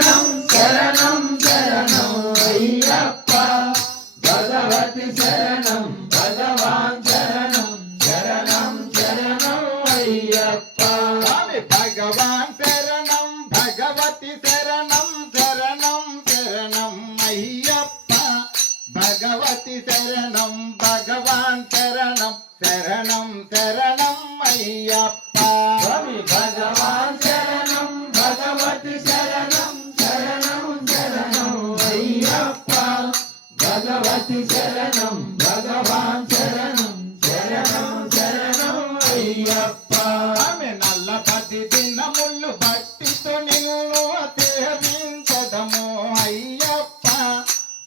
శరణం శరణం శరణం అయ్యప్ప భగవతి శరణం భగవాన్ శరణం శరణం శరణం అయ్యప్ప భగవాన్ శరణం భగవతి శరణం శరణం శరణం అయ్యప్ప భగవతి శరణం భగవాన్ శరణం శరణం శరణం అయ్యప్ప భగవాన్ శరణం భగవతి శరణం శరణం శరణం అయ్యప్ప భగవతి శరణం భగవాన్ శరణం శరణం శరణం అయ్యప్ప నల్లపది దినములు భక్తితో నిన్ను సేవించదము అయ్యప్ప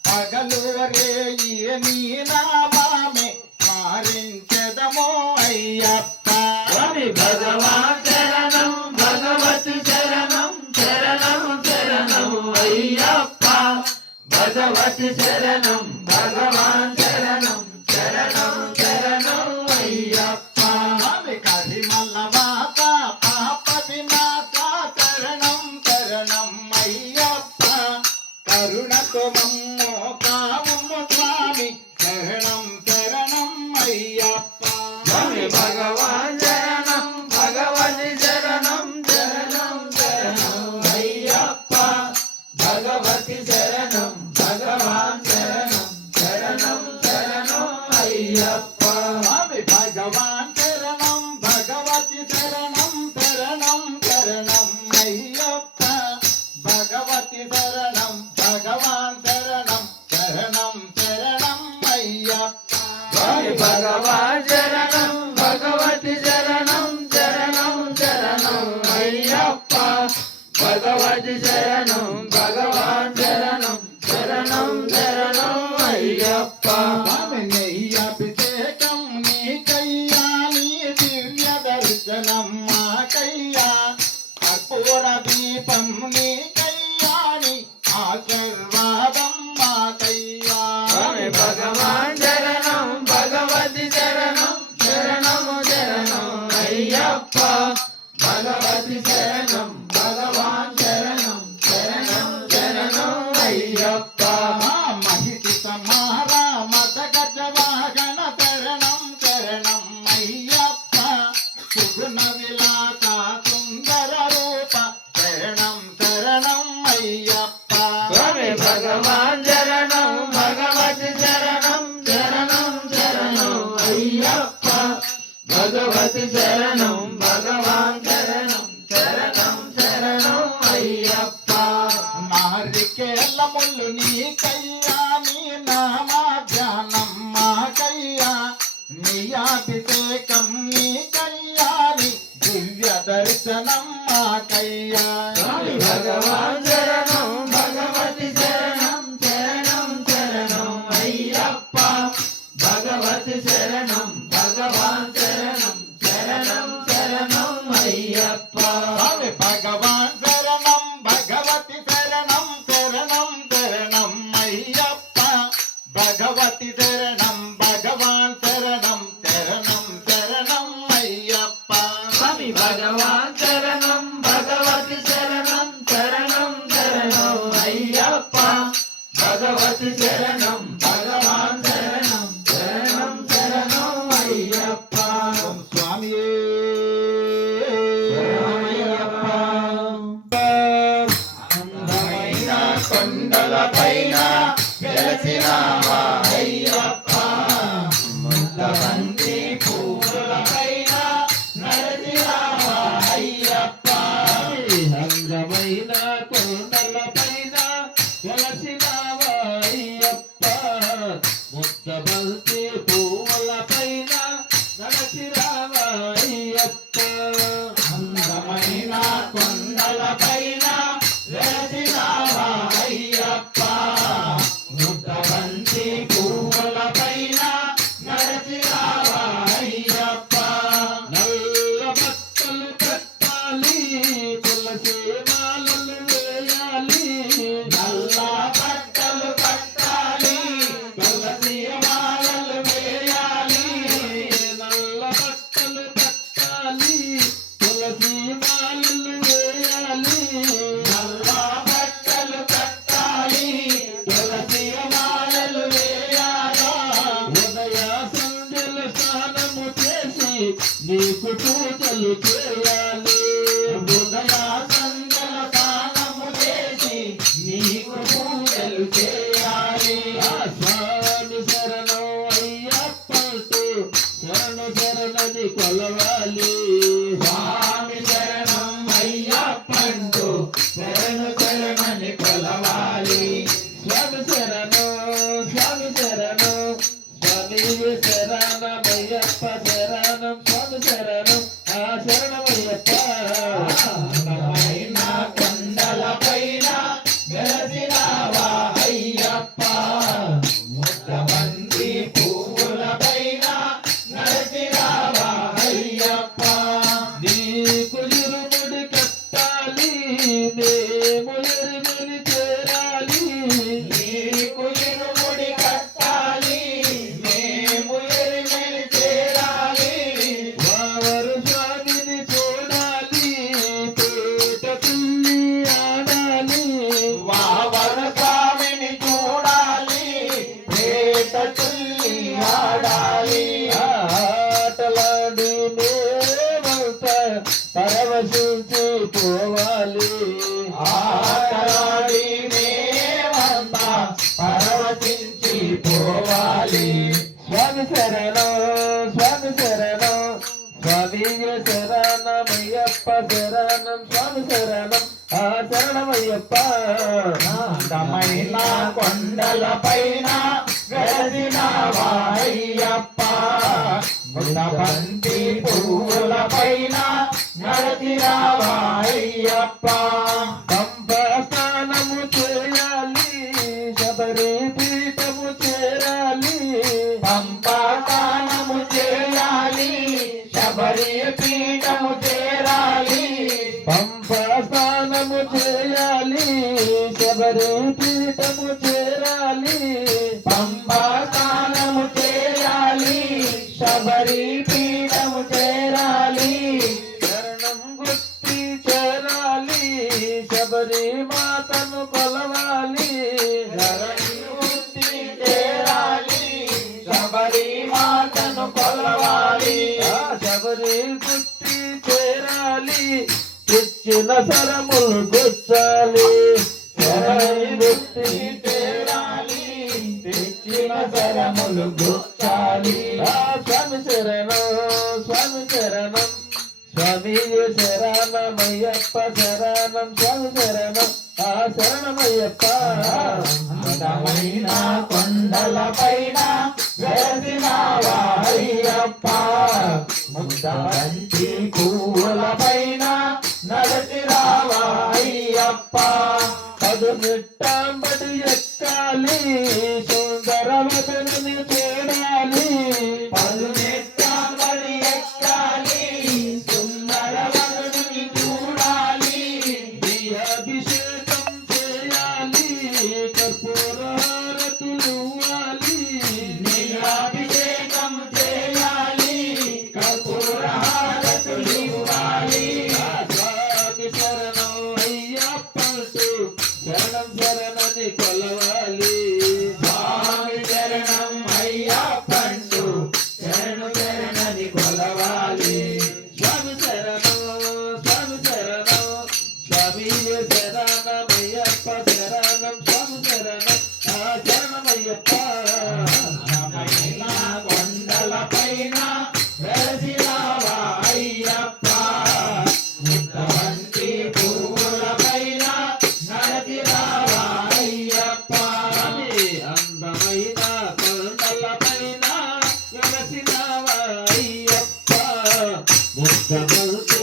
పగలు రేయి నీ నామమే స్మరించదము అయ్యప్ప భగవాన్ శరణం భగవతి శరణం శరణం శరణం అయ్యప్ప భగవతి శరణం భగవాన్ శరణం శరణం శరణం అయ్యప్ప కరిమల్లవాత పాప వినాశ శరణం శరణం అయ్యప్ప కరుణతో మమ్మో కావుము స్వామి శరణం శరణం అయ్యప్ప భగవాన్ శరణం భగవతి శరణం శరణం శరణం అయ్యప్ప భగవతి శరణం భగవాన్ శరణం శరణం శరణం అయ్యప్ప భగవాన్ శరణం భగవతి శరణం శరణం శరణం అయ్యప్ప భగవతి శరణం భగవాన్ శరణం శరణం శరణం అయ్యప్ప భగవాన్ శరణం భగవతి శరణం శరణం శరణం అయ్యప్ప భగవతి శరణం భగవాన్ శరణం శరణం శరణం అయ్యప్ప అభిషేకం నీకయ్యా నీ దివ్య దర్శనం మాకయ్యా కర్పూర దీపం నీకయ్యా నీ ఆశీర్వాదం మాకయ్యా భగవాన్ శరణం భగవతి శరణం శరణం శరణం అయ్యప్ప భగవతి శరణం భగవాన్ శరణం శరణం శరణం అయ్యప్ప మహిషి సమారా మద గజవాహన శరణం శరణం అయ్యప్ప సుగుణ విలాస సుందర రూప శరణం శరణం అయ్యప్ప భగవాన్ శరణం భగవతి శరణం శరణం శరణం అయ్యప్ప భగవతి శరణం భగవాన్ శరణం శరణం శరణం అయ్యప్ప నారికేళ్ళ ముళ్ళు నీకయ్యా నీ నామా ధ్యానం మాకయ్యా నీ అభిషేకం నీకయ్యా నీ దివ్య దర్శనం మాకయ్యా భగవాన్ శరణం భగవతి శరణం శరణం శరణం అయ్యప్ప భగవతి శరణం భగవాన్ శరణం శరణం శరణం అయ్యప్ప భగవాన్ శరణం భగవతి శరణం శరణం శరణం అయ్యప్ప భగవతి శరణం భగవాన్ శరణం శరణం శరణం అయ్యప్ప భగవాన్ శరణం భగవతి శరణం శరణం శరణం అయ్యప్ప భగవతి శరణం భగవాన్ శరణం శరణం శరణం అయ్యప్ప స్వామి అందమైన కొండలపైన వెలసినావా అయ్యప్ప ముద్దబంతి పూలపైన నరసినావా అయ్యప్ప అందమైన కొండలపైన వెలసినావా అయ్యప్ప ముద్దబంతి పూలపైన నరసినావా అయ్యప్ప అందమైన కొండలపైన వెలసినావా అయ్యప్ప ముద్దబంతి పూలపైన నరసినావా అయ్యప్ప నల్ల బట్టలు కట్టాలి తులసి మాలలు వేయాలి నల్ల నీకు పూజలు చేయాలి ఉదయ సంధ్యల స్నానము చేసి నీకు పూజలు చేయాలి ఆ స్వామి శరణం అయ్యప్ప అంటూ శరణు శరణని కొలవాలి స్వామి శరణం అయ్యప్పంటూ శరణు శరణని కొలవాలి స్వామి శరణం స్వామి శరణం స్వామి శరణమయ్యప్ప శరణం స్వామి శరణం ఆ శరణమయ్యప్ప అందమైన కొండలపైన వెలసినావా అయ్యప్ప ముద్దబంతి పువ్వులపైన నడిచినావా అయ్యప్ప నీకు ఇరుముడి కట్టాలి మేము ఎరిమిలి చేరాలి నీకు ఇరుముడి కట్టాలి మేము ఎరిమెలి చేరాలి వావరు స్వామిని చూడాలి పేట తుల్లి ఆడాలి వావర స్వామిని చూడాలి పేట తుల్లి ఆడాలి ఆటలాడి మేమంతా పరవశించి పోవాలి ఆటలాడి మేమంతా పరవశించి పోవాలి స్వామి శరణం స్వామి శరణం స్వామి శరణమయ్యప్ప శరణం స్వామి శరణం ఆ శరణమయ్యప్ప అందమైన కొండలపైన వెలసినావా అయ్యప్ప ముద్దబంతి పువ్వులపైన నడిచినావా అయ్యప్ప పంపా స్నానము చేయాలి శబరి పీఠము చేరాలి పంపా స్నానము చేయాలి శబరి పీఠము చేరాలి పంపా స్నానము చేయాలి శబరి పీఠము చేరాలి పంపా స్నానము చేయాలి శబరి పీఠము చేరాలి శరణం గుర్తి చేరాలి శబరి మాతను కొలవాలి శరణి చేరాలి శబరి మాతను కొలవాలి ఆ శబరి గుర్తి చేరాలి తెచ్చిన సరములు గుచ్చాలి శబరి గుర్తి చేరాలి తెచ్చిన శరములు గుచ్చాలి ఆ స్వామి శరణం స్వామి శరణం స్వామి శరణమయ్యప్ప శరణం స్వామి శరణం ఆ శరణమయ్యప్ప అందమైన కొండలపైన వెలసినావా అయ్యప్ప ముద్దబంతి పువ్వులపైన నడిచినావా అయ్యప్ప పదునెట్టాంబడి ఎక్కాలి సుందరవదనని చూడాలి పదునెట్టాంబడి ఎక్కాలి సుందరవనుడిని చూడాలి నీ అభిషేకం చేయాలి కర్పూర హారతులు ఇవ్వాలి నీ అభిషేకం చేయాలి కర్పూర హారతులు ఇవ్వాలి స్వామి శరణం అయ్యప్ప అంటూ శరణం శరణని కొలవాలి స్వామి శరణం అయ్యప్పంటూ శరణు శరణని కొలవాలి స్వామి శరణం స్వామి శరణం స్వామి శరణమయ్యప్ప శరణం స్వామి శరణం ఆ శరణమయ్యప్ప అందమైన కొండలపైన వెలసినావా అయ్యప్ప ముద్దబంతి పువ్వులపైన నడిచినావా అయ్యప్ప అందమైన కొండలపైన వెలసినావా అయ్యప్ప ముద్దబంతి